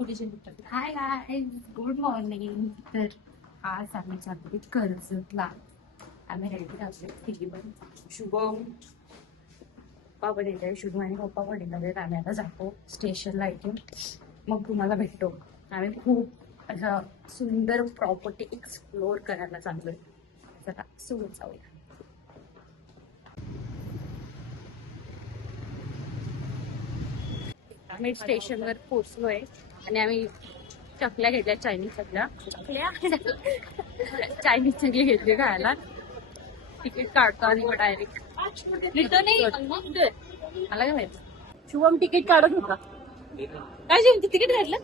Hi guys, good morning. तर आज आम्ही चाललो कर्जतला. आम्ही रेडी असले तिघी पण. शुभम पप्पा वडील आहे, शुभम आणि पप्पा वडील आहेत. आम्ही आता जातो स्टेशनला इथून, मग तुम्हाला भेटतो. आम्ही खूप असं सुंदर प्रॉपर्टी एक्सप्लोर करायला चाललोय. जरा सुरू जाऊया. आम्ही स्टेशनवर पोहोचलोय आणि आम्ही चकल्या घेतल्या, चायनीज चकल्या. चायनीज चकली घेतली खायला. तिकीट काढतो आणि मग डायरेक्ट मला काय माहिती. शुभम तिकीट काढत होता. काय जेवण तिकीट काढलं?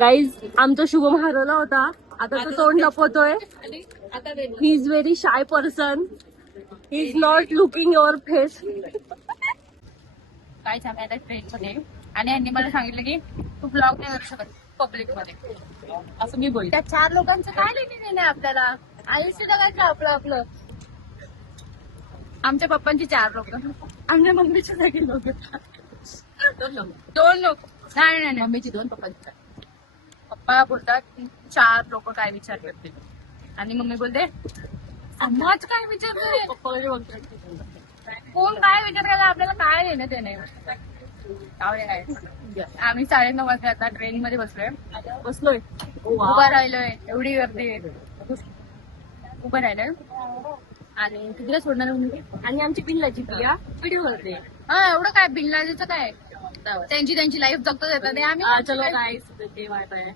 गाईज, आमचा शुभम हरवला होता. आता तो तोंड लपवतोय. He is very shy person. He is not looking your face. काय झालं आता ट्रेन मध्ये, आणि यांनी मला सांगितलं की तू ब्लॉग नाही करू शकत पब्लिक मध्ये. असं मी बोलते. त्या 4 लोकांचं काय लेणे नाही आपल्याला. आयुष्य जगायचं आपलं आपलं. आमच्या पप्पांची 4 लोक, आमच्या मम्मीच्या जागी लोक. 2 लोक. नाही, मम्मीची 2, पप्पांची 4. पप्पा बोलतात 4 लोक काय विचार करतील, आणि मम्मी बोलते समाज काय विचार करेल. कोण काय विचार करायला आपल्याला काय देणं ते नाही. आम्ही 9:30 वाजता आता ट्रेन मध्ये बसलोय. उभा राहिलोय, एवढी गर्दी उभं राहिलोय. आणि कितीला सोडणार आणि आमची बिल्लाची प्रिया व्हिडिओ करते. हा, एवढं काय बिल्लाचं काय, त्यांची लाईफ जगतो येतात ते. आम्ही चलो गाईज, ते माहित आहे.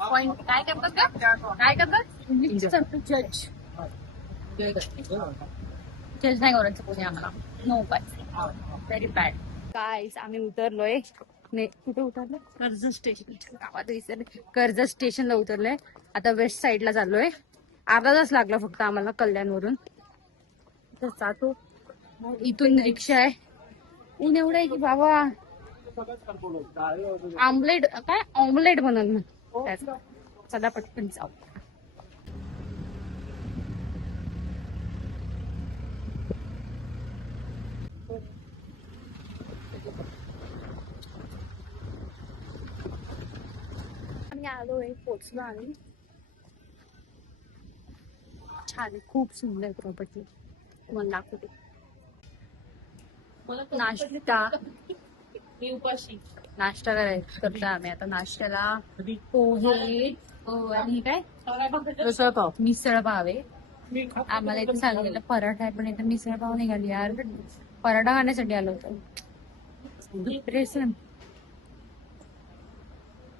पॉइंट काय करतात का, काय करतात जज जज नाही करायचं कोणी आम्हाला. No bye, very bad. काय आम्ही उतरलोय. कुठे उतरलो? कर्जत स्टेशन. गावात विसरले. कर्जत स्टेशनला उतरलोय. आता वेस्ट साईडला चाललोय. अर्धा तास लागला फक्त आम्हाला कल्याणवरून. तर जातो. इथून रिक्षा आहे. ऊन एवढं आहे की बाबा ऑमलेट बनवलं. चला पटकन जाऊ. आम्ही आलोय, पोचलो आम्ही. छान, खूप सुंदर प्रॉपर्टी. मला दाखवते. नाश्ता करतो आम्ही आता. नाश्त्याला पोहे आणि काय मिसळ पाव आहे. आम्हाला इथे सांगितलं पराठा आहे, पण इथे मिसळ पाव निघाली यार. पराठा खाण्यासाठी आलो होतो. डिप्रेशन.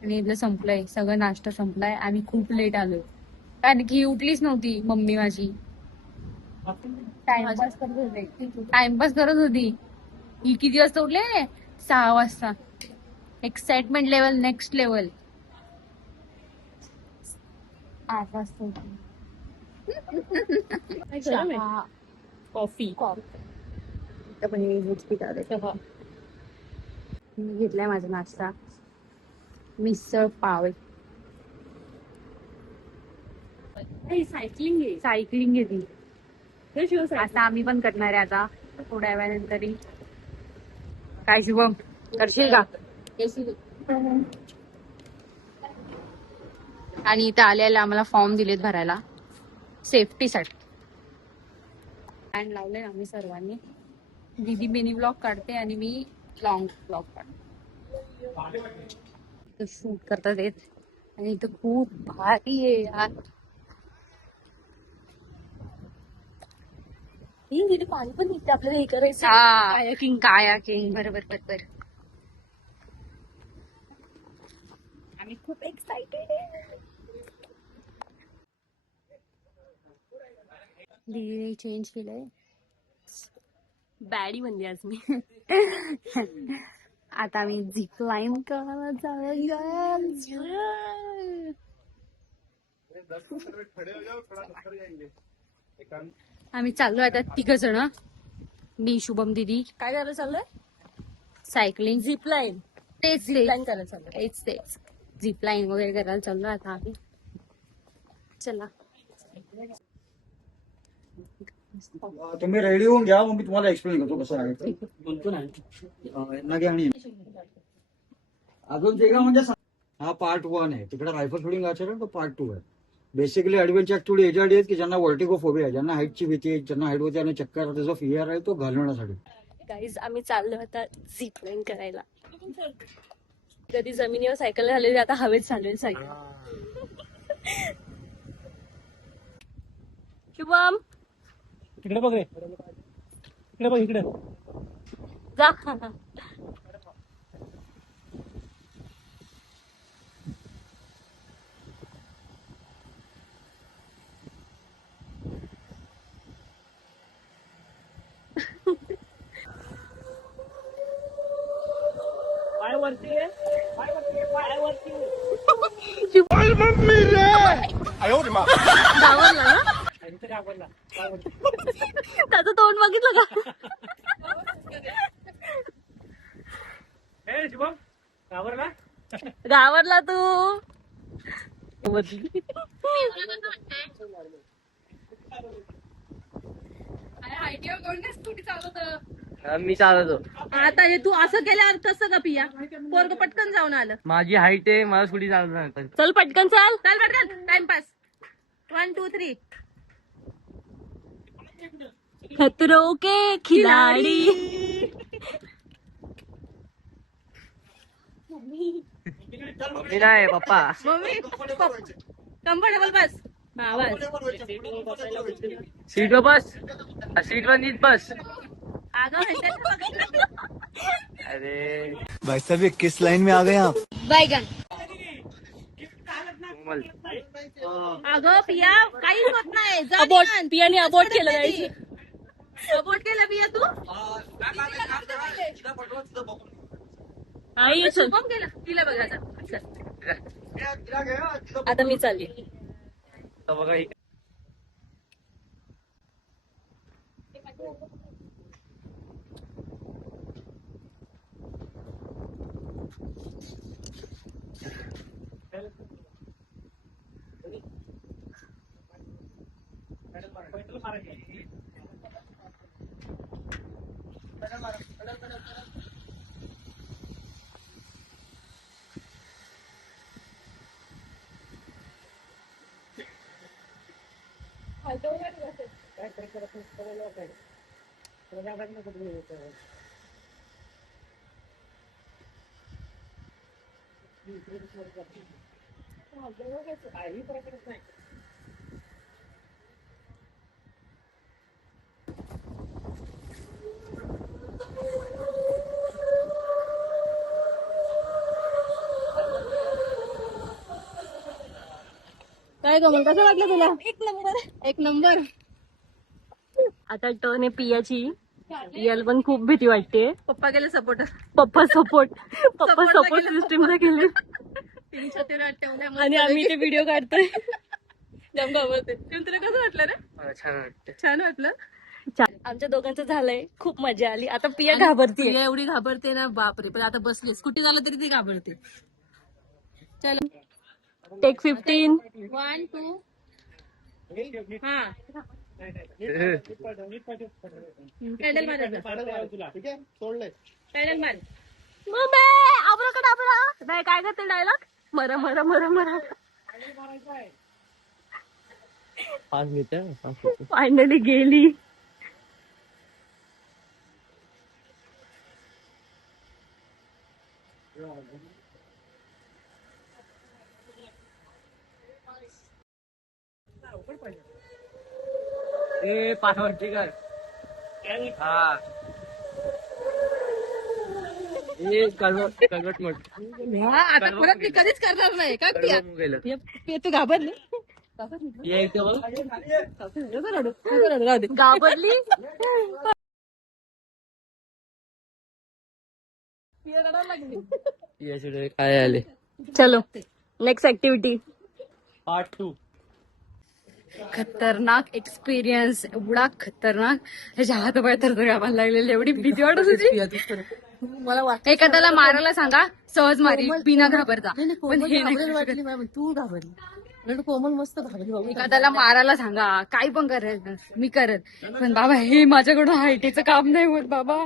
आणि इथलं संपलंय सगळं, नाश्ता संपलाय. आम्ही खूप लेट आलोय कारण की उठलीच नव्हती मम्मी माझी. टाइमपास करत होती. ही किती वाजता उठले? 6 वाजता. Excitement level next level. 8 वाजता उठली. कॉफी मी घेतलाय माझा नाश्ता. मिसळ पाव. सायकलिंग घेतली. आता आम्ही पण करणार आहे आता थोड्या वेळानंतर. काय शुभम, करशील का? आणि इथे आल्याला आम्हाला फॉर्म दिलेत भरायला सेफ्टीसाठी. हँड लावले आम्ही सर्वांनी. दीदी मिनी ब्लॉग काढते आणि मी लॉंग ब्लॉग काढते. शूट करतात येत. आणि इथं खूप भारी आहे यार. पाणी पण निघते आपल्याला. हे करायचं कायाकिंग. बरोबर. आम्ही खूप एक्साइटेड आहे. दीदीने चेंज केलंय. बॅडी म्हणली आज मी. आता आम्ही झिप लाईन करायला जाऊया. आम्ही चाललोय आता 3 जण. मी, शुभम दीदी. काय करायला चाललंय? सायकलिंग. Zip line. तेच लाईन करायला चाललंय. तेच झिप लाईन वगैरे करायला चाललोय आता आम्ही. चला. तुम्ही रेडी होऊन घ्या, मग मी तुम्हाला एक्सप्लेन करतो कसं आहे. अजून ते का म्हणजे हा पार्ट 1 आहे. तिकडे रायफल शूटिंग आहे तो पार्ट 2 आहे. बेसिकली ऍडव्हेंचर ऍक्च्युअली एजंट आहेत की ज्यांना वर्टिगोफोबिया आहे, ज्यांना हाईटची भीती आहे, ज्यांना हाईट होते आणि चक्कर त्याचा फिअर आहे तो घालवण्यासाठी. गाईज आम्ही चाललो आता झिप लाईन करायला. कधी जमिनीवर सायकल झालेली आता हवेत चालू सायकल. शुभम इकडे बघ रे, इकडे बघ इकडे. जा. पाय वरती आहे, पाय वरती आहे, पाय वरती आहे. गावाला ना काहीतरी आवडला. पाय वरती. त्याचं तोंड बघितलं का? ए शुभम, घाबरला? गावाला तू. मी चालवतो. आता हे तू असं केल्यावर कसं का पिया पोरग पटकन जाऊन आलं. माझी हाईट आहे, मला स्कूटी चालवता येतं. चल पटकन चल चल पटकन टाइमपास. 1 2 3 खतरों के खिलाडी. मी नाही पप्पा. मम्मी कम्फर्टेबल बस. हा बस. सीटवर बस, सीटवर नीट बस. अगं ह्याच्यात बघ. अरे भाई साहब ये किस लाइन में आ गए आप? बैगन. कोमल. अगं पिया काहीच होत नाही. अबोट पियाने अबोट केलं जायचं. अबोट केलं पिया तू. आई शुभम केलं तिला बघायचं. आता मी चालली. तर बघा इकडे. काय गमल कसं वाटलं तुला? एक नंबर. आता टर्न आहे पियाची. पियाला पण खूप भीती वाटते. पप्पा गेले सपोर्टर. पप्पा सपोर्ट सिस्टीमला गेले आणि आम्ही ते व्हिडिओ काढतोय. जाम घाबरते. तुला कसं वाटलं रे? मला छान वाटतं. छान वाटलं. आमच्या दोघांचं झालंय. खूप मजा आली. आता पिया घाबरते. एवढी घाबरते ना बापरे. पण आता बसली स्कूटी झालं तरी ती घाबरते. चलो टेक 15 1 2 हा पॅडल मारायचं. पॅडल मार. मम्मी आबराकडे नाही काय करते डायलॉग. मरा मरा मरा मरा. 5 मिनिटं. फायनली गेली. ए 5 मिनिटं कर. हा हे कल्वट मोठ. आता परत मी कधीच करणार नाही. काय पिया पिया तू घाबरली. घाबरली. काय आले. चलो नेक्स्ट ऍक्टिव्हिटी. पार्ट 2. खतरनाक एक्सपिरियन्स. एवढा खतरनाक. ह्याच्या हातापाय थरथर कापायला लागलेले. एवढी भीती वाटत होती. मला वाटतं एखाद्याला मारायला सांगा सहज मारी बिना घाबरता. पण हे नाही. तू घाबरली. कोमल मस्त भाकरी बाबा. एखाद्याला मारायला सांगा, काही पण करेल मी करत, पण बाबा हे माझ्याकडून हायटीचं काम नाही होत बाबा.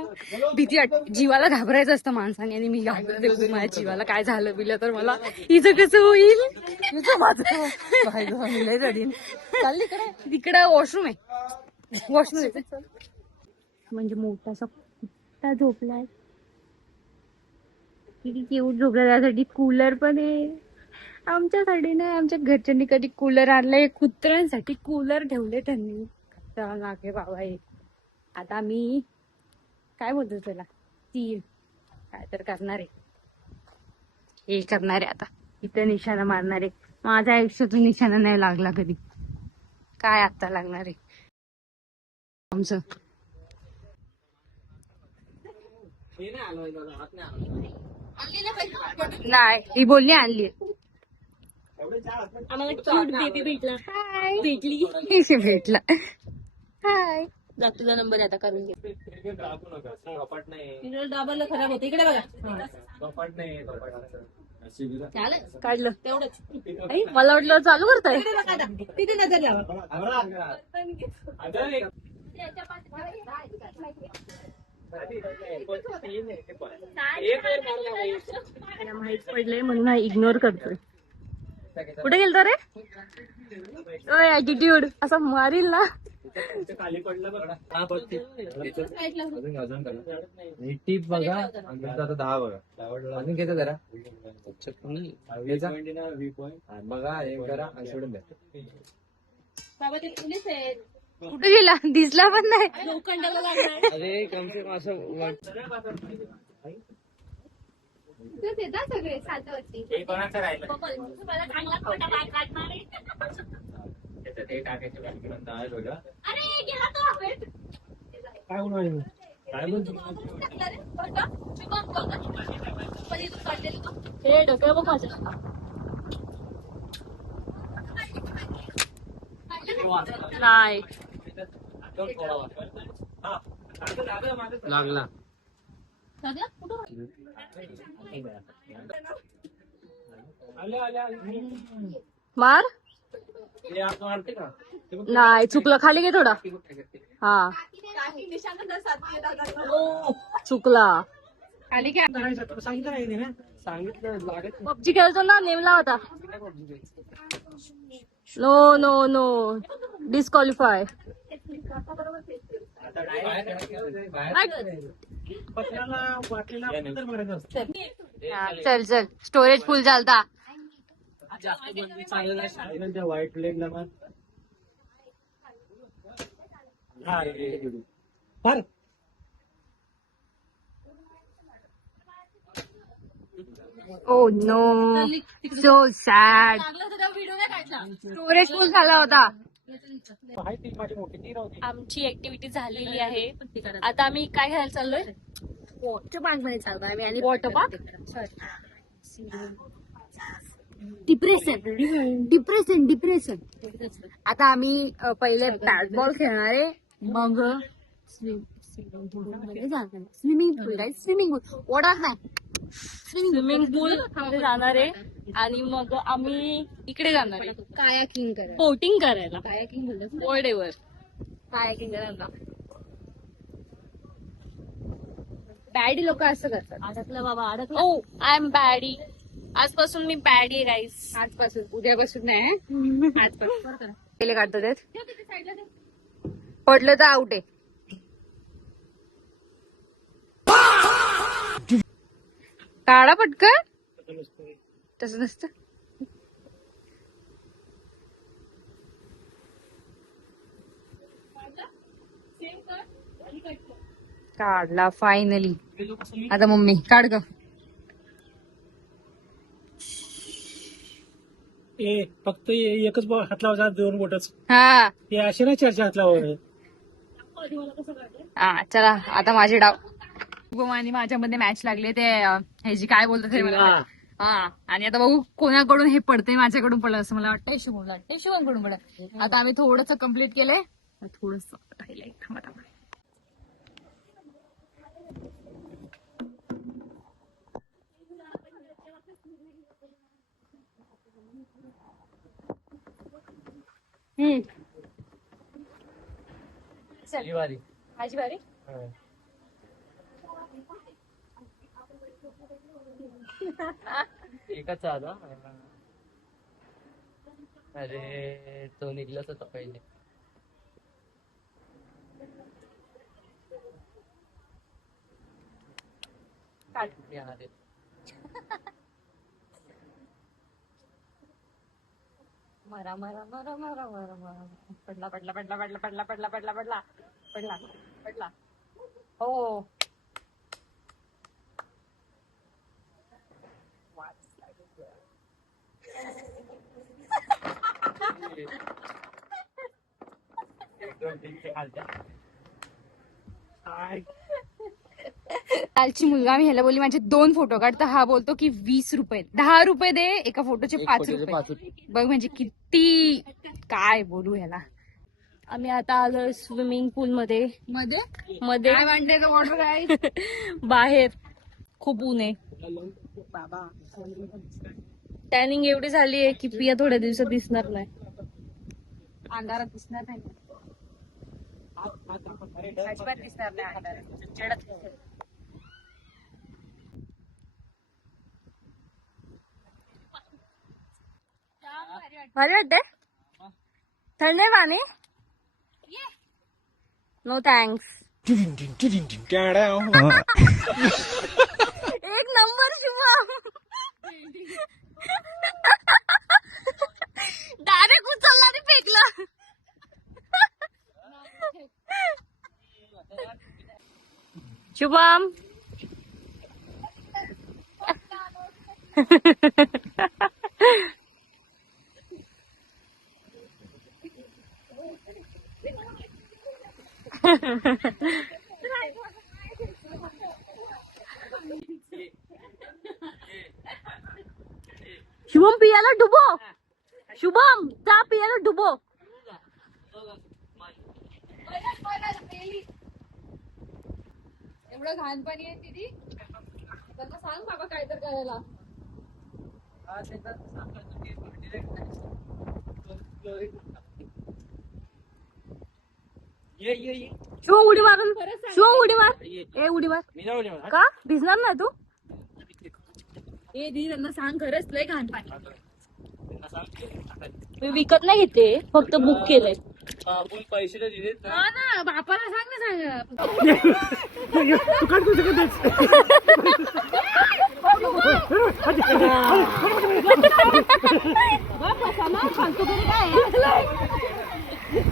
भीती जीवाला घाबरायचं असतं माणसाने, आणि मी घाबरते खूप. माझ्या जीवाला काय झालं बिलं तर मला हिचं कसं होईल. चालली कडे तिकडं वॉशरूम आहे, वॉशरूम म्हणजे मोठासा कुत्ता झोपलाय. किती क्यूट झोपला. त्यासाठी कूलर पण आहे. आमच्यासाठी नाही, आमच्या घरच्यांनी कधी कूलर आणलाय, कुत्र्यांसाठी कूलर ठेवले त्यांनी. खतरनाक आहे बाबा हे. आता मी काय बोलतो त्याला, तीर काय तर करणार आहे, हे करणार आहे आता. इथं निशाणा मारणार आहे. माझ्या आयुष्यातून निशाणा नाही लागला कधी, काय आता लागणार आहे आमचं. नाही, ही बोलली आणली. आम्हाला क्यूट बेबी भेटला. हाय, भेटली. भेटला. हाय, जा तुझा नंबर आता करून घे. कपाट नाही तिला डाबरला खराब होते. इकडे बघा. कपाट नाही चालेल काढलं. तेवढंच. आई, मला वाटलं चालू करताय. इकडे बघा आता. तिथे नजर लावा. माहित पडले म्हणून इग्नोर करतोय. कुठे गेलतो रे? ओय ऍटिट्यूड असा मारील ना. खाली पडलं टीप बघा. आता 10 बघा. अजून घेतो जरा बघा, हे करा आणि सोडून द्या. बाबा ते पोलीस आहेत. कुठे गेला, दिसला पण नाही. लोखंडाला लागलाय. अरे कम से कम असं सगळे सातवरती. तुम्हाला चांगला खोटा बाग काढणार आहे. अरे गेला तो आपण. काय होणार काय बोलतो हे डोक्यावर बघ माझ्या. नाही लागला. मार. मारते का नाही, चुकलं. खाली घे थोडा. हा, चुकला. खाली घ्या. सांगितलं लागत पबजी खेळतो ना, नेमला होता. No no no, disqualify. चल चल, स्टोरेज फुल झालता. व्हाईट लेगला मार. Oh no, so sad. Video नाही काढला. स्टोरेज फुल झाला होता. माझी मोठी ती राहते. आमची ऍक्टिव्हिटी झालेली आहे. आता आम्ही काय घ्यायला चाललोय? वॉटर पार्क मध्ये चाललोय आम्ही. आणि वॉटर पार्क डिप्रेशन. आता आम्ही पहिले बॅटबॉल खेळणार आहे, मग स्विमिंग पूल ओढाच नाही, स्विमिंग पूल जाणार आहे. आणि मग आम्ही इकडे जाणार आहे कायाकिंग करायला. बोटिंग करायला कायाकिंग बोलत ओढेवर. कायाकिंग करायला. बॅडी लोक असं करतात. अडकलं बाबा, अडकलं. ओ आय एम बॅडी. आजपासून मी बॅडी आहे गाईस. आजपासून, उद्यापासून नाही, आजपासून. पहिले काढतो त्यात, पडलं तर आउट आहे. काढा पटकन. तसं नसतं. काढला फायनली. आता मम्मी काढ ग. फक्त एकच हात लावायचा, 2 बोटच. हा हे असे नाही 4 हात लावायचे. हा, चला आता माझे डाव. शुभम आणि माझ्यामध्ये मॅच लागले. ते ह्याची काय बोलतात हे मला. हा, आणि आता बघू कोणाकडून हे पडते. माझ्याकडून पडलं असं मला वाटतंय. शुभमकडून पडत. आता आम्ही थोडंसं कम्प्लीट केलंय, थोडस राहिलंय. थांबा. चल वारी माझी बारी. एकच आला. अरे तो निघलाच होता पहिले. काढ. अरे मरा मरा मरा मरा मरा मरा. पडला पडला पडला पडला पडला पडला पडला पडला पडला पडला. हो कालची मुलगा मी ह्याला बोलली माझे 2 फोटो काढ, तर हा बोलतो की 20 रुपये 10 रुपये दे, एका फोटोचे 5 रुपये. बघ म्हणजे किती काय बोलू ह्याला. आम्ही आता आलो स्विमिंग पूल मध्ये मध्ये मध्ये वॉटर काय बाहेर खूप ऊन आहे बाबा. टॅनिंग एवढी झाली आहे की पिया थोड्या दिवसात दिसणार नाही, अंधारात दिसणार नाही, अजिबात दिसणार नाही अंधारात, चिडत दिसेल. भारी वाटते. थंड आहे पाणी. No thanks. एक नंबर शुभम. डायरेक्ट उचलला आणि फेकला. शुभम शुभम पियाला डुबो. शुभम जा पियाला डुबो. एवढं घाण पाणी आहे दीदी, त्यांना सांग बाबा काय तर करायला. शुभम उडी मारून. शुभम उडी मार. ए उडी मार. का भिजणार नाही तू. ए दी त्यांना सांग खरंच लय घाण पाणी. मी विकत नाही घेते, फक्त बुक केलंय. पैसे तर दिले. हा ना बापाला सांग ना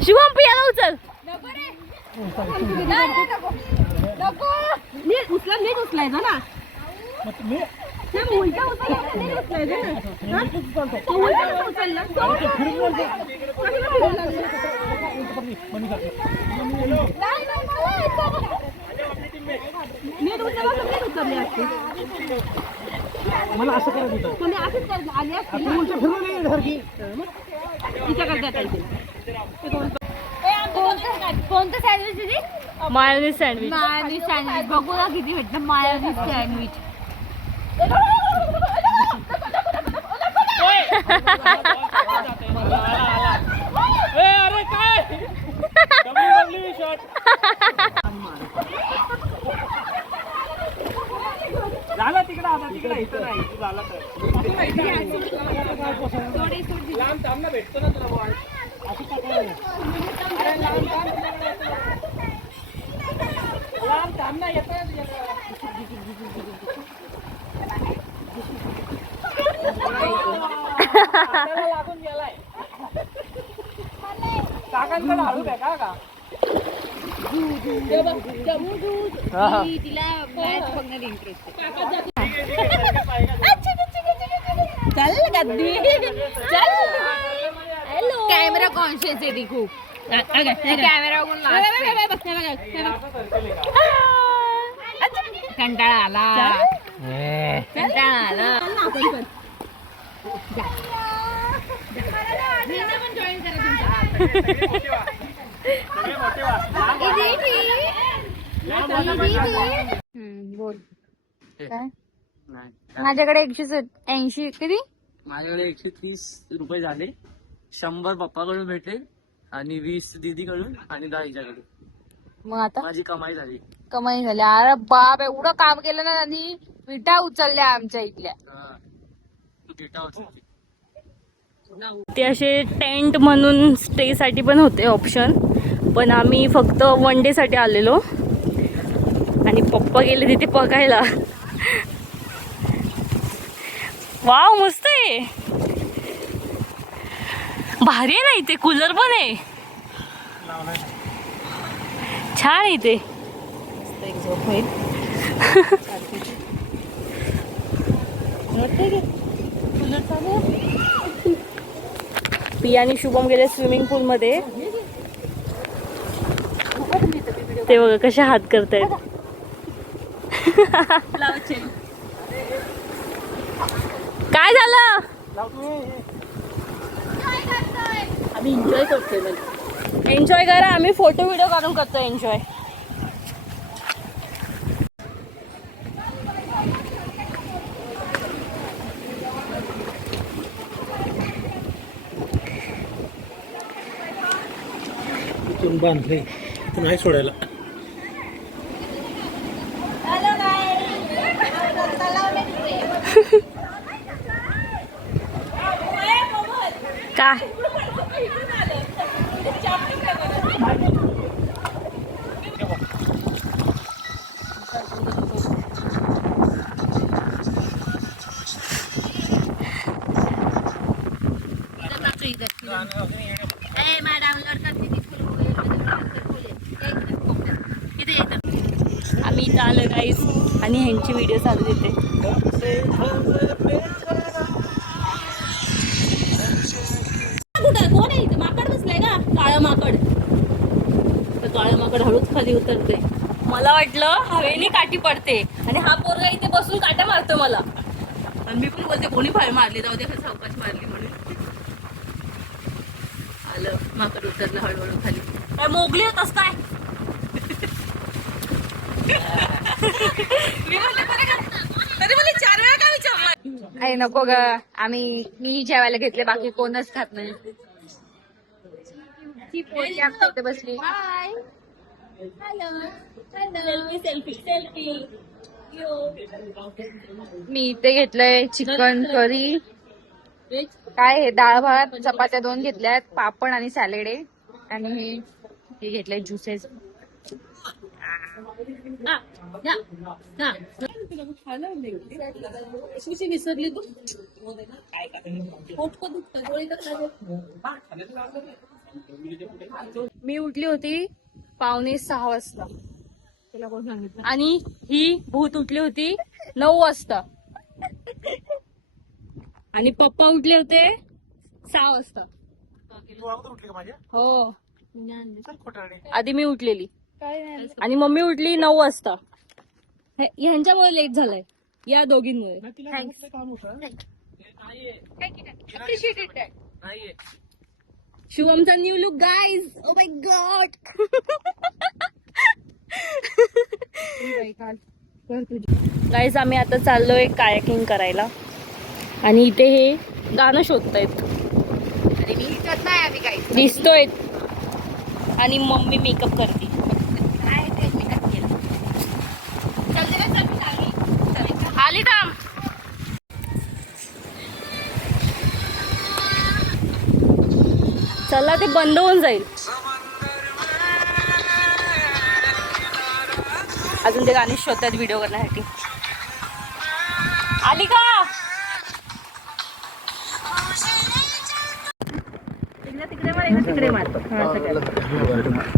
शुभम पियाला उचल. नीट उचला, नीट उचलायचं ना. उलटा उचलायचं, नीट उचलायचं ना. उलटा उचलला नीट उचलले असते. मला असं करायचं होतं. तुम्ही असंच करायचं. आली असते तिच्याकडे द्या काहीतरी. कोणतं सँडविच दिदी. Mayonnaise sandwich. मायोनीज सँडविच बघू ना किती भेटतं. Mayonnaise sandwich. अरे काय WWE शॉट झाला तिकडे. आता तिकडे इथं नाही झाला तर लांब थांब ना, भेटतो ना तुला बॉल. लांब थांब ना, येतो लागून गेलाय. काकांकडे हळू द्या का. तिला मॅच बघण्यात इंटरेस्ट आहे. चल गद्दी चल. हॅलो. कॅमेरा कॉन्शियस आहे ती खूप. कॅमेरा बघून कंटाळा आला. कंटाळा आला. बोल काय. माझ्याकडे 180 किती. माझ्याकडे 130 रुपये झाले. 100 पप्पाकडून भेटले आणि 20 दीदीकडून आणि 10 हिच्याकडून. मग आता माझी कमाई झाली. कमाई झाली. अरे बाप, एवढं काम केलं ना त्यांनी, विटा उचलल्या आमच्या इथल्या. ते असे टेंट म्हणून स्टे साठी पण होते ऑप्शन, पण आम्ही फक्त वन डे साठी आलेलो आणि पप्पा गेले तिथे बघायला. वाव, मस्त आहे, भारी आहे ना इथे. कूलर पण आहे, छान आहे इथे. पिया आणि शुभम गेले स्विमिंग पूल मध्ये. ते बघा कसे हात करतायत. काय झालं? आम्ही एन्जॉय करतोय. एन्जॉय करा, आम्ही फोटो व्हिडिओ काढून करतोय एन्जॉय. बांधले नाही सोडायला. काय आम्ही इथं आलं गाईस आणि ह्यांची व्हिडिओ चालू देते. कोण आहे इथं? माकड बसलाय का? काळं माकड. तर काळं माकड हळूच खाली उतरते. मला वाटलं हवेने काठी पडते आणि हा पोरगा इथे बसून काट्या मारतो मला. आणि मी पण बोलते कोणी फाय मारली, जाऊ दे सावकाश मारली म्हणून. आलं माकड उतरलं हळूहळू खाली. काय मोगली होतास काय? तरी मला 4 वेळा का विचारलं? अरे नको ग, मी जेवायला घेतले, बाकी कोणच खात नाही. ती पोरगी आमच्या इथे बसली. हाय, हॅलो, सेल्फी. मी इथे घेतलंय चिकन करी. काय हे डाळ भात, चपात्या 2 घेतल्यात, पापड आणि सॅलेड आहे. आणि हे घेतलंय ज्युसेस. विसरली तू. मी उठली होती 5:45 वाजता आणि ही भूत उठली होती 9 वाजता आणि पप्पा उठले होते 6 वाजता. हो, आधी मी उठलेली आणि मम्मी उठली 9 वाजता. ह्यांच्यामुळे लेट झालाय, या दोघींमुळे. शुभमचा new look guys. Oh my god. Guys आम्ही आता चाललोय कायाकिंग करायला आणि इथे हे गाणं शोधतायत. दिसतोय आणि मम्मी मेकअप करते. आली थांब. चला, ते बंद होऊन जाईल. अजून ते गाणी शोधतात व्हिडिओ करण्यासाठी. आली का? तिकडे मार.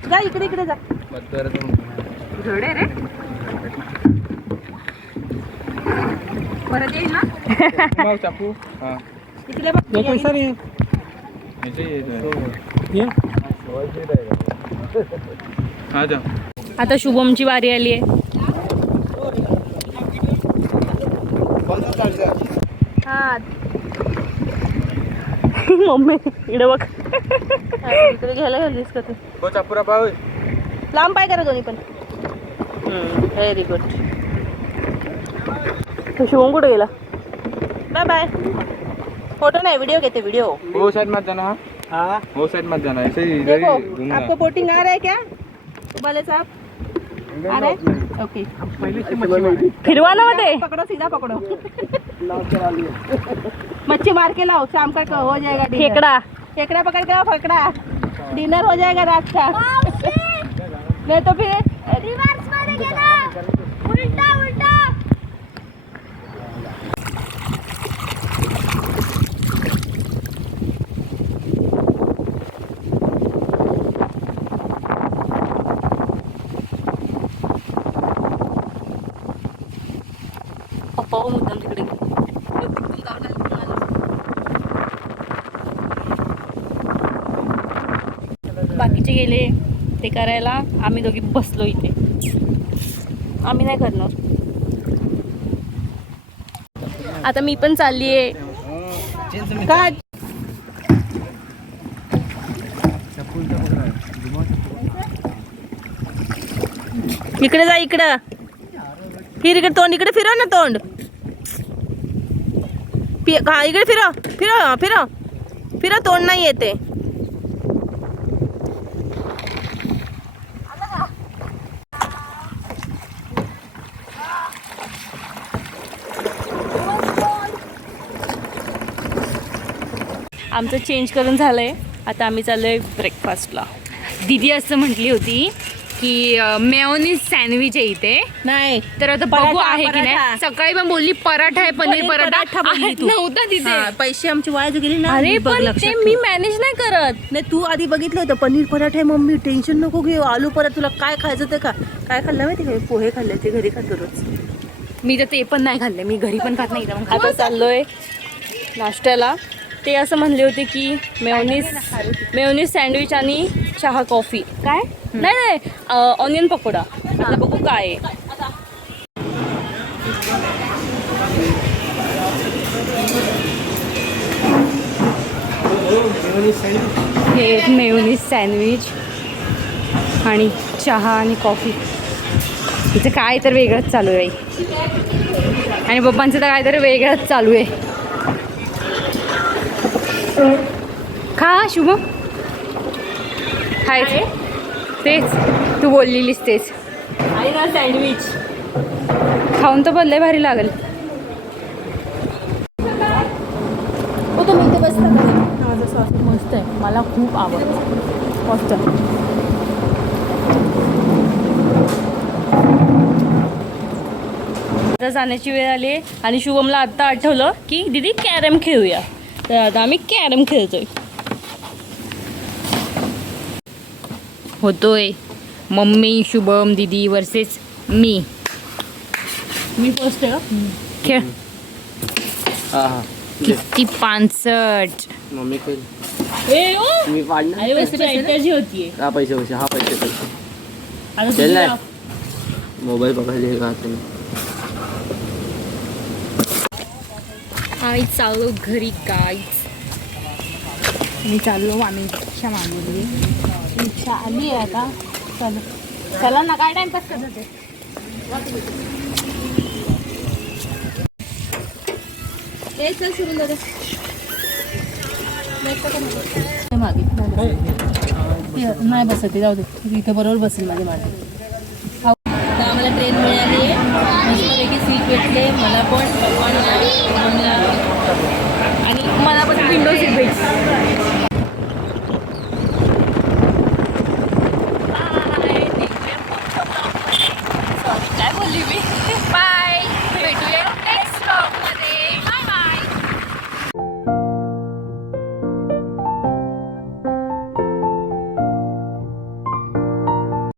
जा इकडे जा. झोडे रे, परत येईल ना. आता शुभमची वारी आली आहे. मम्मी इकडे बघ. इकडे घ्यायला घालीस का तू? लांब पाय करा दोन्ही पण. Very good. शुभम कुठे गेला? Bye bye. फोटो नाही, व्हिडिओ घेते. व्हिडिओ हो शायद मत जाना. वो साइड मत जाना, ऐसे ही इधर देखो ही घूमना। आपको बोटिंग आ रहा है क्या बाले साहब? आ रहा है? ओके फिरवा ना मध्ये, पकड़ो सीधा पकड़ो, मच्छी मार के लाओ, शाम का हो जाएगा खेकड़ा, खेकड़ा पकड़ के लाओ, पकड़ा डिनर हो जाएगा रात का। नहीं तो फिर रिवर्स मारेंगे ना, उल्टा उल्टा। पप्पा मुद्दाम तिकडे बाकीचे गेले ते करायला, आम्ही दोघी बसलो इथे, आम्ही नाही करणार। आता मी पण चालली आहे का इकडे जा, इकडं फिर, इकडे तोंड इकडे फिरव ना, तोंड हा इकडे फिरव फिरव फिरव फिरव, तोंड नाही येते। आमचं चेंज करून झालंय, आता आम्ही चाललोय ब्रेकफास्टला। दीदी असं म्हटली होती की मेयोनीज सँडविच आहे इथे, नाही तर आता बघू आहे की नाही। सकाळी पण बोलली पराठा आहे, पनीर पराठा बोलली तू। नव्हता तिथे। हा, पैसे आमची वाया गेली ना। अरे बघ, पण लक्षात ते ठेव. मी मॅनेज नाही करत। नाही तू आधी बघितलं होतं पनीर पराठा आहे मम्मी, टेन्शन नको घेऊ, आलू पराठा तुला काय खायचं ते का, काय खाल्लं माहिती का, पोहे खाल्ले, ते घरी खातो रोज। मी तर ते पण नाही खाल्ले, मी घरी पण खात नाही। आता चाललोय नाश्त्याला ते असं म्हणले होते की मेयोनीज सँडविच आणि चहा कॉफी, काय नाही नाही ऑनियन पकोडा। आता बघू काय आहे। हे मेयोनीज सँडविच आणि चहा आणि कॉफी, इथं काय तर वेगळंच चालू आहे आणि पप्पांचं तर काय तर वेगळंच चालू आहे। खा शुभम, खायचे तेच तू बोललेलीस तेच आहे ना सँडविच, खाऊन तर पण लय भारी लागेल। हो तो मी इथे बसता का, माझं सॉस मस्त आहे, मला खूप आवडतं मस्त। आता जाण्याची वेळ आली आहे आणि शुभमला आत्ता आठवलं की दीदी कॅरम खेळूया, तर आता आम्ही कॅरम खेळतोय। होतोय मम्मी शुभम दीदी वर्सेस मी फर्स्ट आहे खेळ। किती 65 मम्मी खेळ, ए ओ मी पाडणार अरे वस्तू स्ट्रॅटेजी होतीये। हा पैसे पैसे, हा पैसे पैसे, आता चल ना, तुझी मोबाईल पकडले का तुम्ही? आम्ही चाललो घरी गाईच, मी चाललो आम्ही रिक्षा मागवली, रिक्षा आली आहे आता, चला चला ना, काय टाइमपास करत होते। नाही बसत, जाऊ दे इथे बरोबर बसेल माझे माझे। आम्हाला ट्रेन मिळाली आहे, मस्तपैकी सीट भेटले मला पण, पप्पांना